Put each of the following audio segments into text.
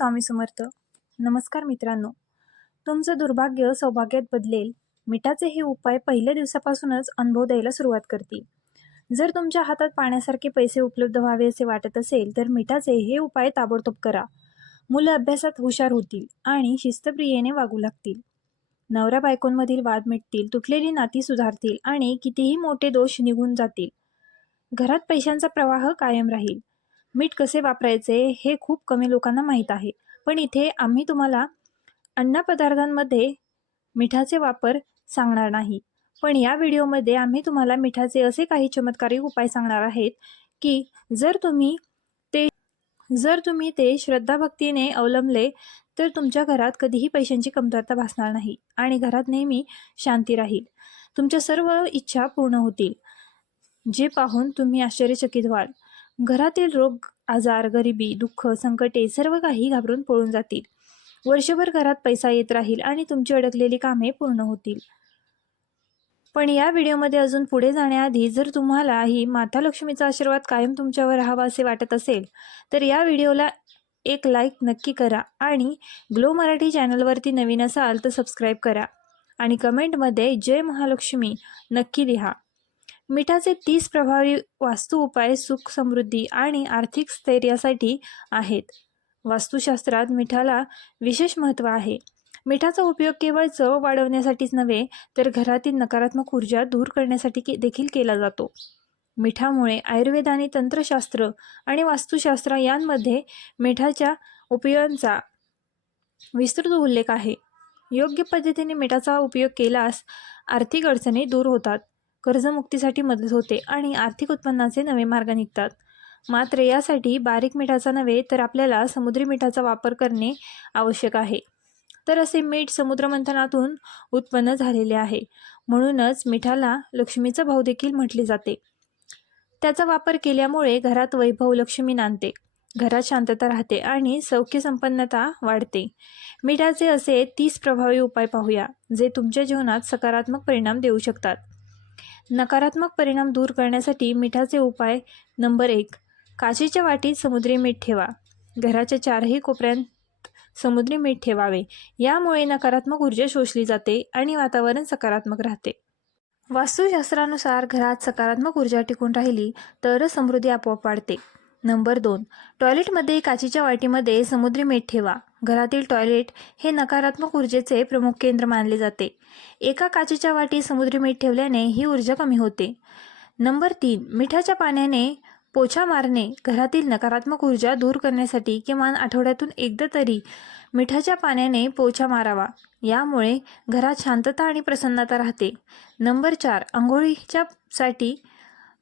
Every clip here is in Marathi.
स्वामी समर्थ. नमस्कार मित्रांनो. तुमचं दुर्भाग्य सौभाग्यात बदलेल. मिठाचे हे उपाय पहिल्या दिवसापासूनच अनुभव द्यायला सुरुवात करतील. जर तुमच्या हातात पाण्यासारखे पैसे उपलब्ध व्हावे असे वाटत असेल तर मिठाचे हे उपाय ताबडतोब करा. मुलं अभ्यासात हुशार होतील आणि शिस्तप्रियेने वागू लागतील. नवरा बायकोंमधील वाद मिटतील तुटलेली नाती सुधारतील आणि कितीही मोठे दोष निघून जातील. घरात पैशांचा प्रवाह कायम राहील. मीठ कसे वापरायचे हे खूप कमी लोकांना माहीत आहे. पण इथे आम्ही तुम्हाला अन्नपदार्थांमध्ये मिठाचे वापर सांगणार नाही. पण या व्हिडिओमध्ये आम्ही तुम्हाला मिठाचे असे काही चमत्कारी उपाय सांगणार आहेत की जर तुम्ही ते जर तुम्ही ते श्रद्धाभक्तीने अवलंबले तर तुमच्या घरात कधीही पैशांची कमतरता भासणार नाही आणि घरात नेहमी शांती राहील. तुमच्या सर्व इच्छा पूर्ण होतील. जे पाहून तुम्ही आश्चर्यचकित व्हाल. घरातील रोग आजार गरिबी दुःख संकटे सर्व काही घाबरून पळून जातील. वर्षभर घरात पैसा येत राहील आणि तुमची अडकलेली कामे पूर्ण होतील. पण या व्हिडिओमध्ये अजून पुढे जाण्याआधी जर तुम्हाला ही माता लक्ष्मीचा आशीर्वाद कायम तुमच्यावर राहावा असे वाटत असेल तर या व्हिडिओला एक लाईक नक्की करा आणि ग्लो मराठी चॅनलवरती नवीन असाल तर सबस्क्राईब करा. आणि कमेंटमध्ये जय महालक्ष्मी नक्की लिहा. मिठाचे तीस प्रभावी वास्तू उपाय सुख समृद्धी आणि आर्थिक स्थैर्यासाठी आहेत. वास्तुशास्त्रात मिठाला विशेष महत्त्व आहे. मिठाचा उपयोग केवळ चव वाढवण्यासाठीच नव्हे तर घरातील नकारात्मक ऊर्जा दूर करण्यासाठी के देखील केला जातो. मिठामुळे आयुर्वेद आणि तंत्रशास्त्र आणि वास्तुशास्त्र यांमध्ये मिठाच्या उपयोगांचा विस्तृत उल्लेख आहे. योग्य पद्धतीने मिठाचा उपयोग केल्यास आर्थिक अडचणी दूर होतात. कर्जमुक्तीसाठी मदत होते आणि आर्थिक उत्पन्नाचे नवे मार्ग निघतात. मात्र यासाठी बारीक मिठाचा नव्हे तर आपल्याला समुद्री मिठाचा वापर करणे आवश्यक आहे. तर असे मीठ समुद्रमंथनातून उत्पन्न झालेले आहे. म्हणूनच मिठाला लक्ष्मीचा भाव देखील म्हटले जाते. त्याचा वापर केल्यामुळे घरात वैभव लक्ष्मी नांदते. घरात शांतता राहते आणि सौख्य संपन्नता वाढते. मिठाचे असे तीस प्रभावी उपाय पाहूया जे तुमच्या जीवनात सकारात्मक परिणाम देऊ शकतात. नकारात्मक परिणाम दूर करण्यासाठी मिठाचे उपाय नंबर एक. काचेच्या वाटीत समुद्री मीठ ठेवा. घराच्या चारही कोपऱ्यात समुद्री मीठ ठेवावे. यामुळे नकारात्मक ऊर्जा शोषली जाते आणि वातावरण सकारात्मक राहते. वास्तुशास्त्रानुसार घरात सकारात्मक ऊर्जा टिकून राहिली तर समृद्धी आपोआप वाढते. नंबर दोन. टॉयलेटमध्ये काचेच्या वाटीमध्ये समुद्री मीठ ठेवा. घरातील टॉयलेट हे नकारात्मक ऊर्जेचे प्रमुख केंद्र मानले जाते. एका काचेच्या वाटी समुद्री मीठ ठेवल्याने ही ऊर्जा कमी होते. नंबर तीन मिठाच्या पाण्याने पोछा मारणे घरातील नकारात्मक ऊर्जा दूर करण्यासाठी किमान आठवड्यातून एकदा तरी मिठाच्या पाण्याने पोछा मारावा. यामुळे घरात शांतता आणि प्रसन्नता राहते. नंबर चार आंघोळीच्या साठी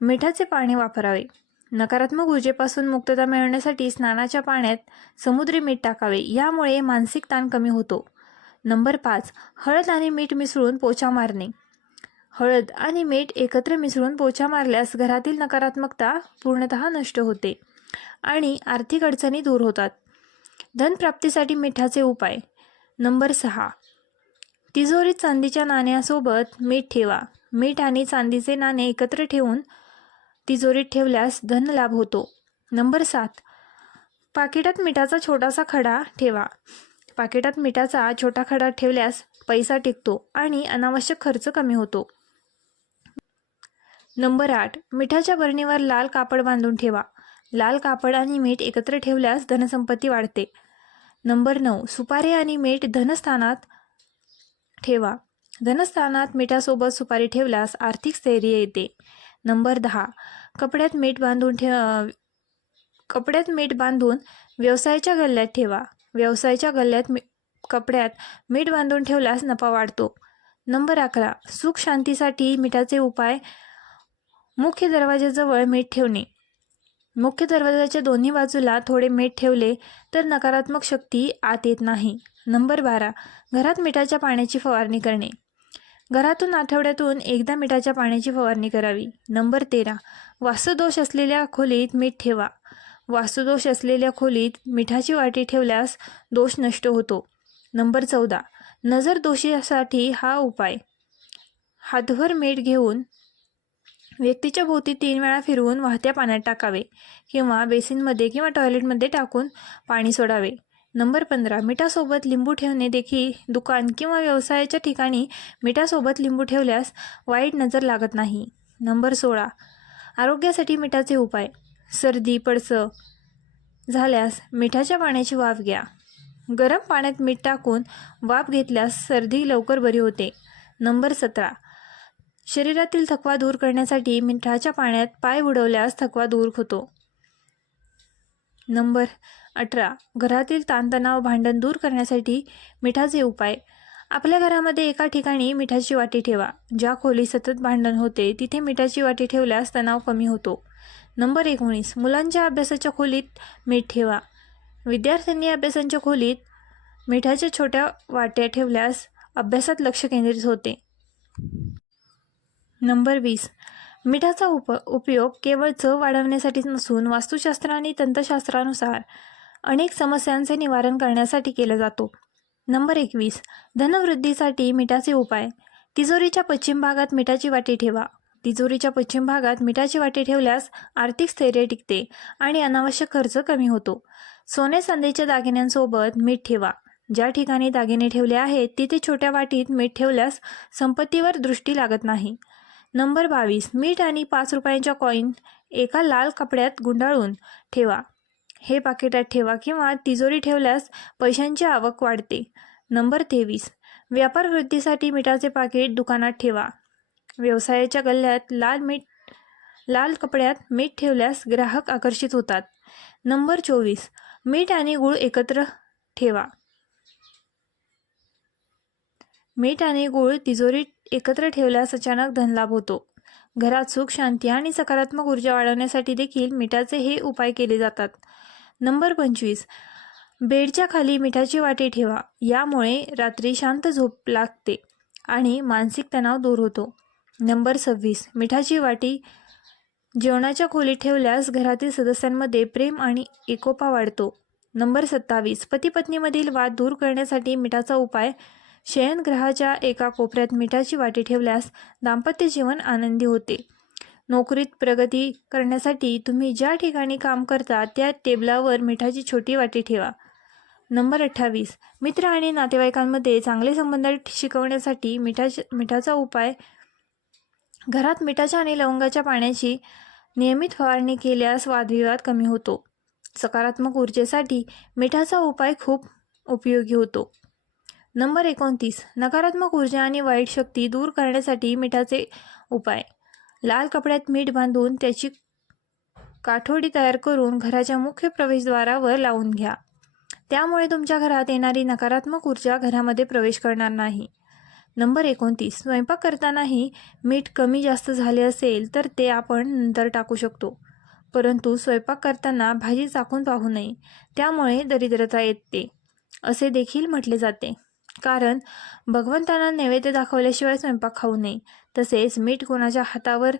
मिठाचे पाणी वापरावे. नकारात्मक ऊर्जेपासून मुक्तता मिळवण्यासाठी स्नानाच्या पाण्यात समुद्री मीठ टाकावे यामुळे मानसिक ताण कमी होतो. नंबर पाच हळद आणि मीठ मिसळून पोछा मारणे. हळद आणि मीठ एकत्र मिसळून पोछा मारल्यास घरातील नकारात्मकता पूर्णतः नष्ट होते आणि आर्थिक अडचणी दूर होतात. धनप्राप्तीसाठी मिठाचे उपाय. नंबर सहा तिजोरीत चांदीच्या नाण्यासोबत मीठ ठेवा. मीठ आणि चांदीचे नाणे एकत्र ठेवून तिजोरीत ठेवल्यास धन लाभ होतो. नंबर सात. पाकिटात मिठाचा छोटासा खडा ठेवा. पाकिटात मिठाचा छोटा खडा ठेवल्यास पैसा टिकतो आणि अनावश्यक खर्च कमी होतो. नंबर आठ. मिठाच्या बरणीवर लाल कापड बांधून ठेवा. लाल कापड आणि मीठ एकत्र ठेवल्यास धनसंपत्ती वाढते. नंबर नऊ. सुपारी आणि मीठ धनस्थानात ठेवा. धनस्थानात मिठासोबत सुपारी ठेवल्यास आर्थिक स्थैर्य येते. नंबर दहा. कपड्यात मीठ बांधून ठेव कपड्यात मीठ बांधून व्यवसायाच्या गल्ल्यात ठेवा. व्यवसायाच्या गल्ल्यात मी कपड्यात मीठ बांधून ठेवल्यास नफा वाढतो. नंबर अकरा. सुख शांतीसाठी मिठाचे उपाय. मुख्य दरवाजाजवळ मीठ ठेवणे. मुख्य दरवाजाच्या दोन्ही बाजूला थोडे मीठ ठेवले तर नकारात्मक शक्ती आत येत नाही. नंबर बारा. घरात मिठाच्या पाण्याची फवारणी करणे. घरातून आठवड्यातून एकदा मिठाच्या पाण्याची फवारणी करावी. नंबर तेरा. वास्तुदोष असलेल्या खोलीत मीठ ठेवा. वास्तुदोष असलेल्या खोलीत मिठाची वाटी ठेवल्यास दोष नष्ट होतो. नंबर चौदा. नजर दोषीसाठी हा उपाय. हातभर मीठ घेऊन व्यक्तीच्या भोवती तीन वेळा फिरवून वाहत्या पाण्यात टाकावे किंवा बेसिनमध्ये किंवा टॉयलेटमध्ये टाकून पाणी सोडावे. नंबर पंधरा मिठासोबत लिंबू ठेवणे देखील दुकान किंवा व्यवसायाच्या ठिकाणी मिठासोबत लिंबू ठेवल्यास वाईट नजर लागत नाही. नंबर सोळा आरोग्यासाठी मिठाचे उपाय. सर्दी पडसं झाल्यास मिठाच्या पाण्याची वाफ घ्या. गरम पाण्यात मीठ टाकून वाफ घेतल्यास सर्दी लवकर बरी होते. नंबर सतरा शरीरातील थकवा दूर करण्यासाठी मिठाच्या पाण्यात पाय बुडवल्यास थकवा दूर होतो. नंबर अठरा. घरातील ताणतणाव भांडण दूर करण्यासाठी मिठाचे उपाय. आपल्या घरामध्ये एका ठिकाणी मिठाची वाटी ठेवा. ज्या खोली सतत भांडण होते तिथे मिठाची वाटी ठेवल्यास तणाव कमी होतो. नंबर एकोणीस. मुलांच्या अभ्यासाच्या खोलीत मीठ ठेवा. विद्यार्थ्यांनी अभ्यासांच्या खोलीत मिठाच्या छोट्या वाट्या ठेवल्यास अभ्यासात लक्ष केंद्रित होते. नंबर वीस. मिठाचा उप उपयोग केवळ चव वाढवण्यासाठीच नसून वास्तुशास्त्र आणि तंत्रशास्त्रानुसार अनेक समस्यांचे निवारण करण्यासाठी केला जातो. नंबर एकवीस. धनवृद्धीसाठी मिठाचे उपाय. तिजोरीच्या पश्चिम भागात मिठाची वाटी ठेवा. तिजोरीच्या पश्चिम भागात मिठाची वाटी ठेवल्यास आर्थिक स्थैर्य टिकते आणि अनावश्यक खर्च कमी होतो. सोने चांदीच्या दागिन्यांसोबत मीठ ठेवा. ज्या ठिकाणी दागिने ठेवले आहेत तिथे छोट्या वाटीत मीठ ठेवल्यास संपत्तीवर दृष्टी लागत नाही. नंबर बावीस. मीठ आणि पाच रुपयांच्या कॉईन एका लाल कपड्यात गुंडाळून ठेवा. हे पाकिटात ठेवा किंवा तिजोरी ठेवल्यास पैशांची आवक वाढते. नंबर तेवीस. व्यापार वृद्धीसाठी मिठाचे पाकिट दुकानात ठेवा. व्यवसायाच्या गल्ल्यात लाल मीठ लाल कपड्यात मीठ ठेवल्यास ग्राहक आकर्षित होतात. नंबर चोवीस. मीठ आणि गूळ एकत्र ठेवा. मीठ आणि गूळ तिजोरीत एकत्र ठेवल्यास अचानक धनलाभ होतो. घरात सुख शांती आणि सकारात्मक ऊर्जा वाढवण्यासाठी देखील मिठाचे हे उपाय केले जातात. नंबर पंचवीस. बेडच्या खाली मिठाची वाटी ठेवा. यामुळे रात्री शांत झोप लागते आणि मानसिक तणाव दूर होतो. नंबर सव्वीस. मिठाची वाटी जेवणाच्या खोलीत ठेवल्यास घरातील सदस्यांमध्ये प्रेम आणि एकोपा वाढतो. नंबर सत्तावीस. पती पत्नीमधील वाद दूर करण्यासाठी मिठाचा उपाय शयनग्रहाच्या एका कोपऱ्यात मिठाची वाटी ठेवल्यास दाम्पत्य जीवन आनंदी होते. नोकरीत प्रगती करण्यासाठी तुम्ही ज्या ठिकाणी काम करता त्या टेबलावर मिठाची छोटी वाटी ठेवा. नंबर अठ्ठावीस. मित्र आणि नातेवाईकांमध्ये चांगले संबंध शिकवण्यासाठी मिठाच मिठाचा उपाय घरात मिठाच्या आणि लवंगाच्या पाण्याची नियमित फवारणी केल्यास वादविवाद कमी होतो. सकारात्मक ऊर्जेसाठी मिठाचा उपाय खूप उपयोगी होतो. नंबर एकोणतीस नकारात्मक ऊर्जा आणि वाईट शक्ती दूर करण्यासाठी मिठाचे उपाय. लाल कपड्यात मीठ बांधून त्याची काठोडी तयार करून घराच्या मुख्य प्रवेशद्वारावर लावून घ्या. त्यामुळे तुमच्या घरात येणारी नकारात्मक ऊर्जा घरामध्ये प्रवेश करणार नाही. नंबर एकोणतीस स्वयंपाक करतानाही मीठ कमी जास्त झाले असेल तर ते आपण नंतर टाकू शकतो. परंतु स्वयंपाक करताना भाजी चाकून पाहू नये. त्यामुळे दरिद्रता येते. असे देखील म्हटले जाते. कारण भगवंतांना नैवेद्य दाखवल्याशिवाय स्वयंपाक खाऊ नये. तसेच मीठ कोणाच्या हातावर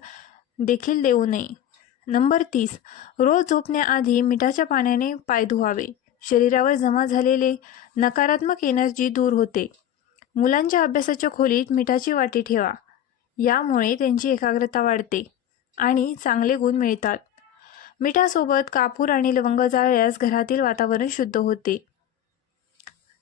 देखील देऊ नये. नंबर तीस. रोज झोपण्याआधी मिठाच्या पाण्याने पाय धुवावे. शरीरावर जमा झालेले नकारात्मक एनर्जी दूर होते. मुलांच्या अभ्यासाच्या खोलीत मिठाची वाटी ठेवा. यामुळे त्यांची एकाग्रता वाढते आणि चांगले गुण मिळतात. मिठासोबत कापूर आणि लवंग जाळल्यास घरातील वातावरण शुद्ध होते.